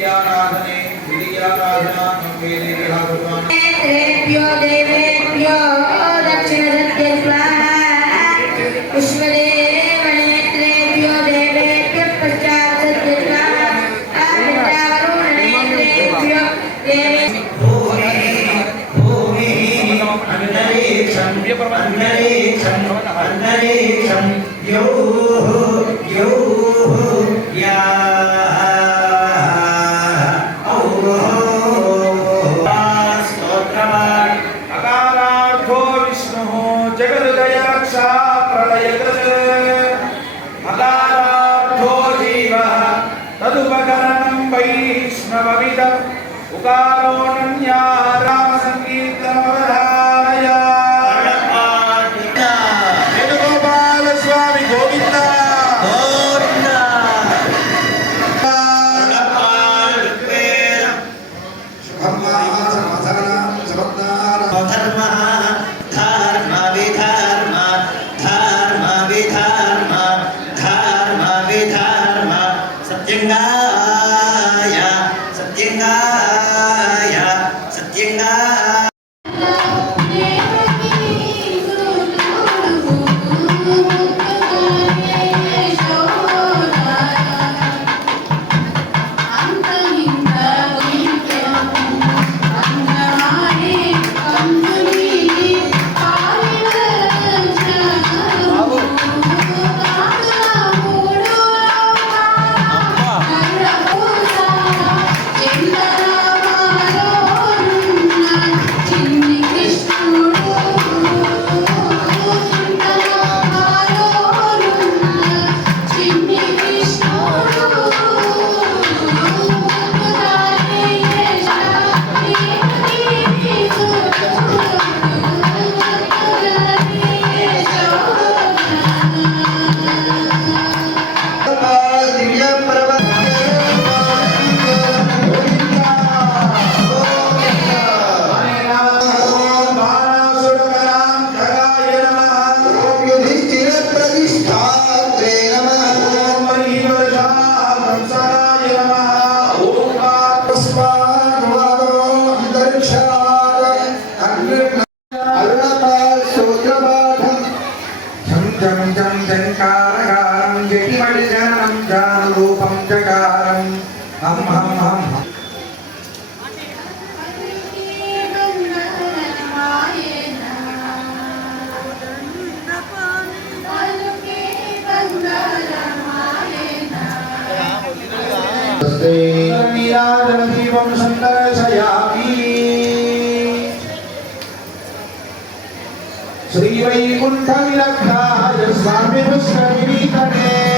विद्याराधने विद्याराधना भगवान जगदुदयरक्षा प्रलयकृत् अकारार्थो जीवः तदुपकरणं वैष्णवविद उकारोऽनन्या America. శ్రీ వైకుంఠ విలక్షాయ స్వామి ముష్కరి తనే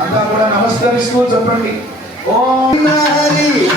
అంతా కూడా నమస్కరిస్తూ చెప్పండి. ఓం హరి.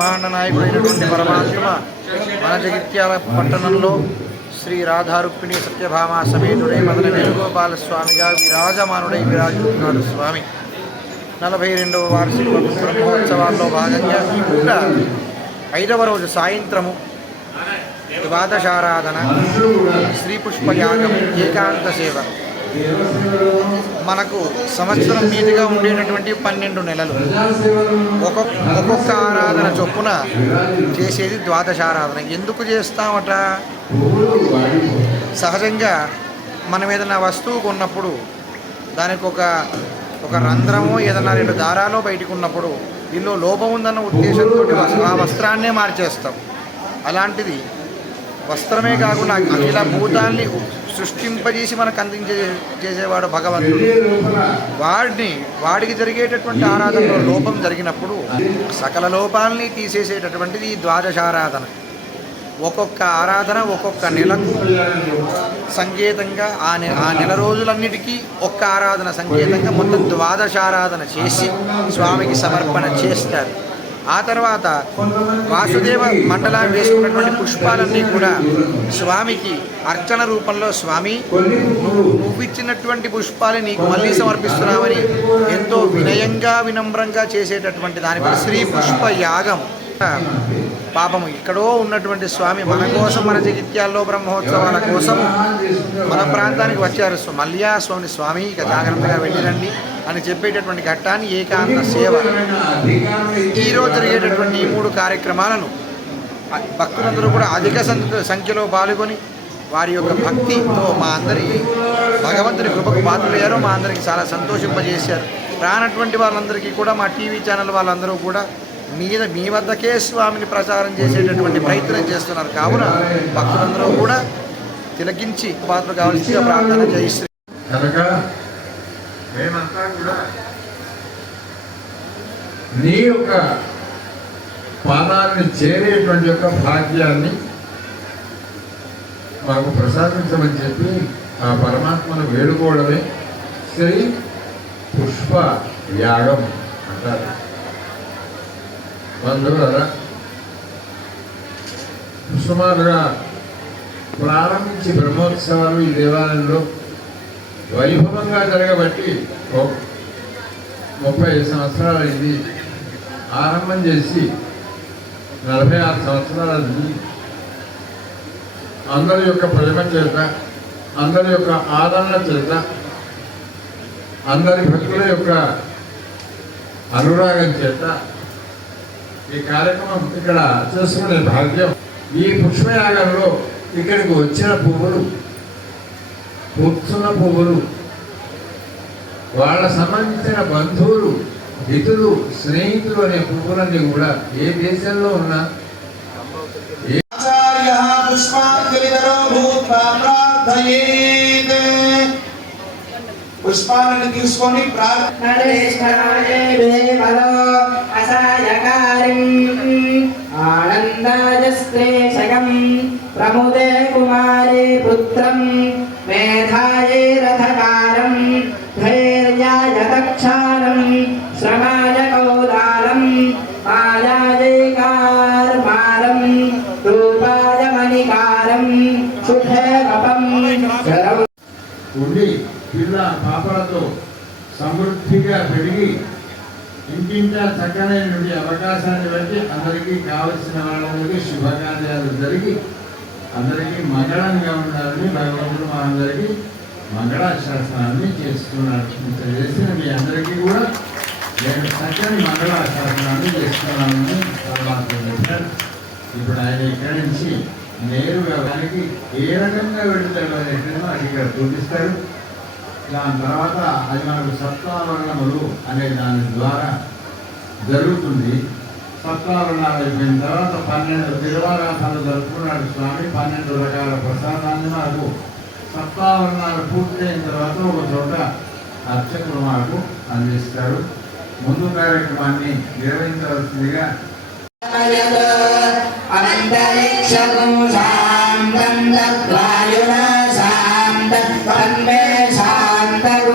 బ్రహ్మాండ నాయకుడైనటువంటి పరమాత్మ మన జగిత్యాల పట్టణంలో శ్రీ రాధారుక్మిణి సత్యభామ సమేతుడై మదన వేణుగోపాల స్వామిగా విరాజమానుడై విరాజుతున్నాడు స్వామి. నలభై రెండవ వార్షిక బ్రహ్మోత్సవాల్లో భాగంగా ఈ పూట ఐదవ రోజు సాయంత్రము ద్వాదశారాధన శ్రీపుష్పయాగం ఏకాంత సేవ. మనకు సంవత్సరం మీదుగా ఉండేటటువంటి పన్నెండు నెలలు. ఒక్కొక్క ఒక్కొక్క ఆరాధన చొప్పున చేసేది ద్వాదశ ఆరాధన. ఎందుకు చేస్తామట? సహజంగా మనం ఏదైనా వస్తువు కొన్నప్పుడు దానికి ఒక ఒక రంధ్రమో ఏదైనా రెండు దారాలో బయటకు ఉన్నప్పుడు దీనిలో లోపం ఉందన్న ఉద్దేశంతో ఆ వస్త్రాన్నే మార్చేస్తాం. అలాంటిది వస్త్రమే కాకుండా అఖిల భూతాన్ని సృష్టింపజేసి మనకు అందించే చేసేవాడు భగవంతుడు. వాడిని వాడికి జరిగేటటువంటి ఆరాధనలో లోపం జరిగినప్పుడు సకల లోపాలని తీసేసేటటువంటిది ఈ ద్వాదశారాధన ఒక్కొక్క ఆరాధన ఒక్కొక్క నెలకు సంకేతంగా ఆ నె ఆ నెల రోజులన్నిటికీ ఒక్క ఆరాధన సంకేతంగా మొత్తం ద్వాదశారాధన చేసి స్వామికి సమర్పణ చేస్తారు. ఆ తర్వాత వాసుదేవ మండలాన్ని వేసుకున్నటువంటి పుష్పాలన్నీ కూడా స్వామికి అర్చన రూపంలో స్వామి నువ్వు ఇచ్చినటువంటి పుష్పాలు నీకు మళ్ళీ సమర్పిస్తున్నామని ఎంతో వినయంగా వినమ్రంగా చేసేటటువంటి దానిపై శ్రీ పుష్ప యాగం పాపము ఎక్కడో ఉన్నటువంటి స్వామి మన కోసం మన జగిత్యాల్లో బ్రహ్మోత్సవాల కోసం మన ప్రాంతానికి వచ్చారు. మల్యా స్వామి స్వామి ఇక జాగ్రత్తగా వెళ్ళిరండి అని చెప్పేటటువంటి ఘట్టాన్ని ఏకాంత సేవ. ఈరోజు జరిగేటటువంటి ఈ మూడు కార్యక్రమాలను భక్తులందరూ కూడా అధిక సంఖ్యలో పాల్గొని వారి యొక్క భక్తితో మా అందరి భగవంతుని కృపకు పాత్రలయ్యారు. మా అందరికి చాలా సంతోషింపజేశారు. రానటువంటి వాళ్ళందరికీ కూడా మా టీవీ ఛానల్ వాళ్ళందరూ కూడా మీద మీ వద్దకే స్వామిని ప్రచారం చేసేటటువంటి ప్రయత్నం చేస్తున్నారు. కావున భక్తులందరూ కూడా తిలకించి పాత్ర కావాల్సిందిగా ప్రార్థన చేయిస్తారు కనుక మేమంతా కూడా నీ యొక్క పాదాన్ని చేరేటువంటి యొక్క భాగ్యాన్ని మాకు ప్రసాదించమని చెప్పి ఆ పరమాత్మను వేడుకోవడమే శ్రీ పుష్ప యాగం అంటారు. బంధువులరా సుమారుగా ప్రారంభించి బ్రహ్మోత్సవాలు ఈ దేవాలయంలో వైభవంగా జరగబట్టి ముప్పై ఐదు సంవత్సరాలు అయింది ఆరంభం చేసి నలభై ఆరు సంవత్సరాలు అయింది అందరి యొక్క ప్రేమ చేత అందరి యొక్క ఆదరణ చేత అందరి భక్తుల యొక్క అనురాగం చేత ఈ కార్యక్రమం ఇక్కడ చేసుకునే భాగ్యం. ఈ పుష్పయాగంలో ఇక్కడికి వచ్చిన పువ్వులు కూర్చున్న పువ్వులు వాళ్ళ సంబంధించిన బంధువులు హితులు స్నేహితులు అనే పువ్వులన్నీ కూడా ఏ దేశంలో ఉన్నా పుష్పాలను తీసుకొని ప్రార్థన సమృద్ధిగా పెరిగి ఇంటింటా చక్కనైనటువంటి అవకాశాన్ని బట్టి అందరికీ కావలసిన వాళ్ళందరికీ శుభకార్యాలు జరిగి అందరికీ మంగళంగా ఉండాలని భగవంతుడు మా అందరికీ మంగళాశాసనాన్ని చేస్తున్నాడు ఇంత చేసిన మీ అందరికీ కూడా నేను చక్కని మంగళాశాసనాన్ని చేస్తున్నానని పరమాత్మ ఇప్పుడు ఆయన ఇక్కడి నుంచి నేరుగా వారికి ఏ రకంగా వెళుతాడు అనేది అడిగారు చూపిస్తారు. దాని తర్వాత అది మనకు సత్వావరణములు అనే దాని ద్వారా జరుగుతుంది. సత్వావరణాలు అయిపోయిన తర్వాత పన్నెండు తిరువారాసాలు జరుపుకున్నాడు స్వామి. పన్నెండు రకాల ప్రసాదాన్ని మనకు సత్వావరణాలు పూర్తయిన తర్వాత ఒక చోట అర్చకులు మనకు అందిస్తారు. ముందు కార్యక్రమాన్ని నిర్వహించవలసిందిగా అనంతరిక్షం శాంతం వాయునా శాంతం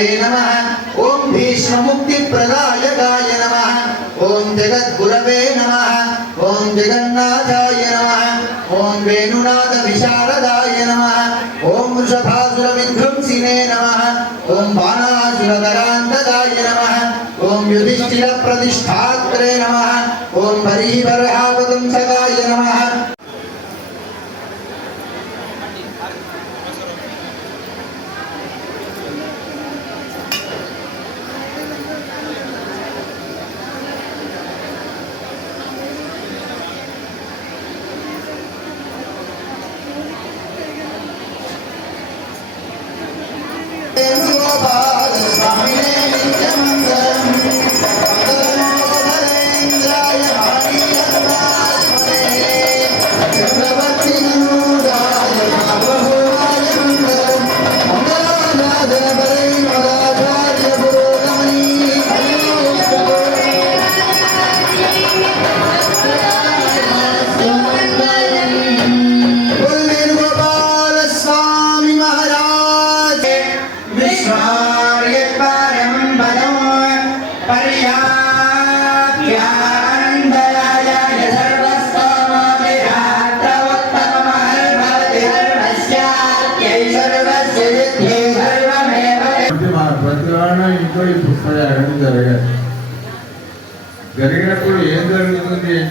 విష్ణవే నమః. ఓం భీష్మముక్తిప్రదాయకాయ నమః. ఓం జగద్గురవే నమః. ఓం జగన్నాథాయ నమః. ఓం వేణునాథ విశారదాయ నమః. ఓం వృషభాసుర విధ్వంసినే నమః. ఓం బాణాసురకరాంతదాయ నమః. ఓం యుధిష్ఠిర ప్రతిష్టాత్రే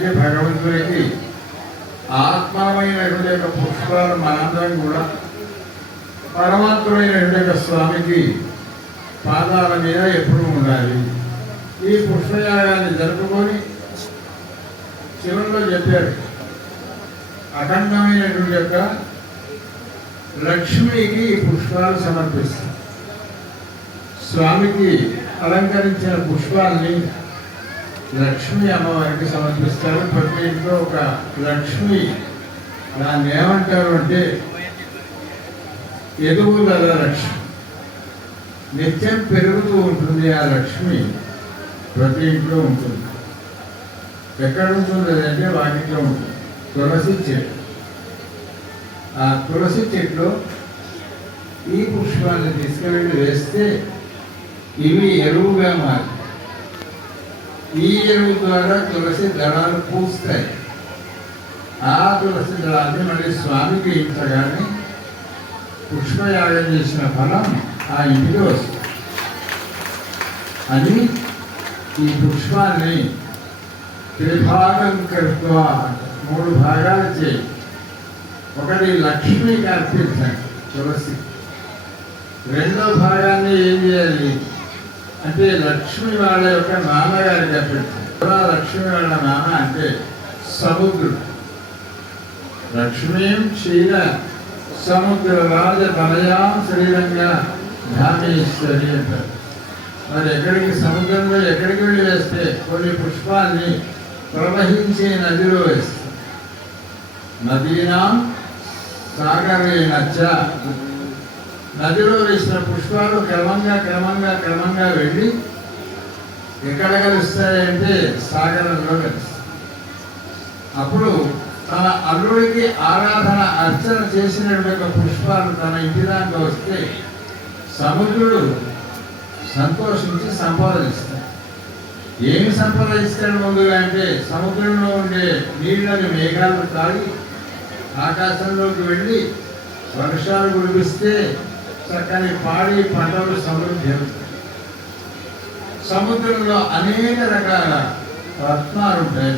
అయితే భగవంతుడికి ఆత్మమైనటువంటి యొక్క పుష్పాలు మనందరం కూడా పరమాత్మైనటువంటి యొక్క స్వామికి పాదాల మీద ఎప్పుడూ ఉండాలి. ఈ పుష్పయాగాన్ని జరుపుకొని చివరిలో చెప్పారు అఖండమైనటువంటి యొక్క లక్ష్మికి ఈ పుష్పాలు సమర్పిస్తారు స్వామికి అలంకరించిన పుష్పాల్ని లక్ష్మి అమ్మవారికి సమర్పిస్తారు. ప్రతి ఇంట్లో ఒక లక్ష్మి. దాన్ని ఏమంటారు అంటే ఎదుగుదల లక్ష్మి. నిత్యం పెరుగుతూ ఉంటుంది ఆ లక్ష్మి. ప్రతి ఇంట్లో ఉంటుంది. ఎక్కడ ఉంటుంది అంటే వాటిలో ఉంటుంది. తులసి చెట్టు. ఆ తులసి చెట్లు ఈ పుష్పాన్ని తీసుకువెళ్ళి వేస్తే ఇవి ఎరువుగా మారి ఈ ఎరువు ద్వారా తులసి దళాలు పూస్తాయి. ఆ తులసి దళాన్ని మళ్ళీ స్వామికి ఇచ్చగానే పుష్పయాగం చేసిన ఫలం ఆ ఇంటికి వస్తుంది. అని ఈ పుష్పాన్ని త్రిభాగం కృత్వ మూడు భాగాలు చేయి. ఒకటి లక్ష్మీకి అర్పించండి తులసి రెండో భాగాన్ని ఏం చేయాలి? అంటే లక్ష్మి వాళ్ళ యొక్క నాన్నగారికి అర్పించాలి లక్ష్మి వాళ్ళ నాన్న అంటే సముద్రుడు లక్ష్మీ క్షీర సముద్ర రాజ తనయాం శ్రీరంగా ధామేశ్వరి అంటారు. మరి ఎక్కడికి సముద్రంలో ఎక్కడికి వెళ్ళి వేస్తే కొన్ని పుష్పాన్ని ప్రవహించే నదిలో వేస్తే నదీనా సాగరే నచ్చ నదిలో వేసిన పుష్పాలు క్రమంగా క్రమంగా క్రమంగా వెళ్ళి ఎక్కడ కలుస్తాయంటే సాగరంలో కలుస్తాయి. అప్పుడు తన అల్లుడికి ఆరాధన అర్చన చేసినటువంటి పుష్పాలు తన ఇంటి దాకా వస్తే సముద్రుడు సంతోషించి సంపాదిస్తాడు. ఏమి సంపాదిస్తాడు ముందుగా అంటే సముద్రంలో ఉండే నీళ్ళని మేఘాలు తాగి ఆకాశంలోకి వెళ్ళి వర్షాలు కురిపిస్తే చక్కని పాడి పంటలు సమృద్ధి సముద్రంలో అనేక రకాల రత్నాలు ఉంటాయి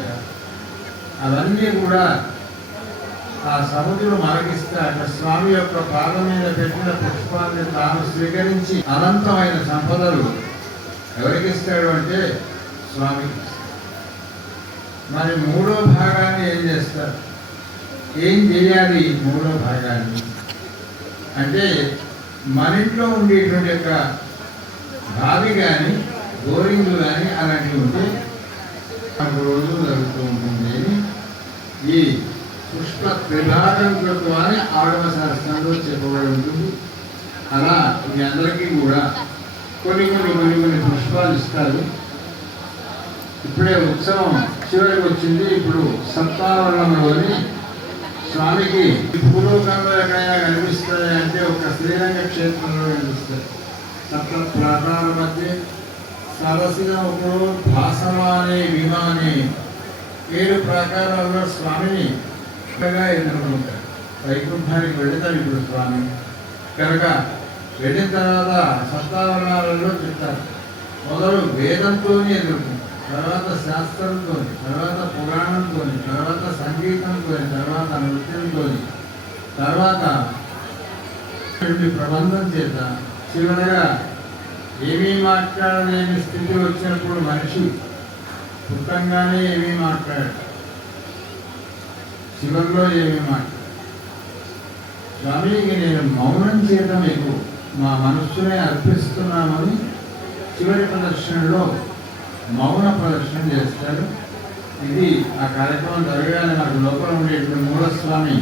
అవన్నీ కూడా ఆ సముద్రుడు మరణిస్తే అక్కడ స్వామి యొక్క పాదం మీద పెట్టిన పుష్పాన్ని తాను స్వీకరించి అనంతమైన సంపదలు ఎవరికిస్తాడు అంటే స్వామికి మరి మూడో భాగాన్ని ఏం చేస్తారు? ఏం చేయాలి మూడో భాగాన్ని? అంటే మన ఇంట్లో ఉండేటువంటి యొక్క బావి కానీ బోరింగ్లు కానీ అలాంటివి ఉంటే ఒక రోజు జరుగుతూ ఉంటుంది. అని ఈ పుష్ప త్రిభాగం అని ఆడవ శాస్త్రంలో చెప్పబడి ఉంటుంది. అలా మీ అందరికీ కూడా కొన్ని కొన్ని కొన్ని కొన్ని పుష్పాలు ఇస్తారు. ఇప్పుడే ఉత్సవం చివరికి వచ్చింది. ఇప్పుడు సప్తావరణంలోని స్వామికి భూలోకంలో ఎక్కడైనా కనిపిస్తుంది అంటే ఒక శ్రీరంగ క్షేత్రంలో కనిపిస్తుంది. సప్త ప్రాణాల మధ్య సరసిన ఒకరు భాసమానే విమానే. ఏడు ప్రాకారాల్లో స్వామిని చక్కగా ఎదుర్కొంటారు. వైకుంఠానికి వెళతారు ఇప్పుడు స్వామి. కనుక వెళ్ళిన తర్వాత సప్తావరణాలలో చెప్తారు మొదలు వేదంతో ఎదుర్కొంటారు. తర్వాత శాస్త్రంతో తర్వాత పురాణంతో తర్వాత సంగీతంతో తర్వాత నృత్యంతో తర్వాత ప్రబంధం చేత చివరగా ఏమీ మాట్లాడలేని స్థితి వచ్చినప్పుడు మనిషి పుట్టంగానే ఏమీ మాట్లాడాడు. చివరిలో ఏమీ మాట్లాడు స్వామికి నేను మౌనం చేత మీకు మా మనస్సునే అర్పిస్తున్నామని చివరి ప్రదర్శనలో మౌన ప్రదర్శన చేస్తాడు ఇది ఆ కార్యక్రమం జరగాలని నాకు లోపల ఉండేటువంటి మూలస్వామి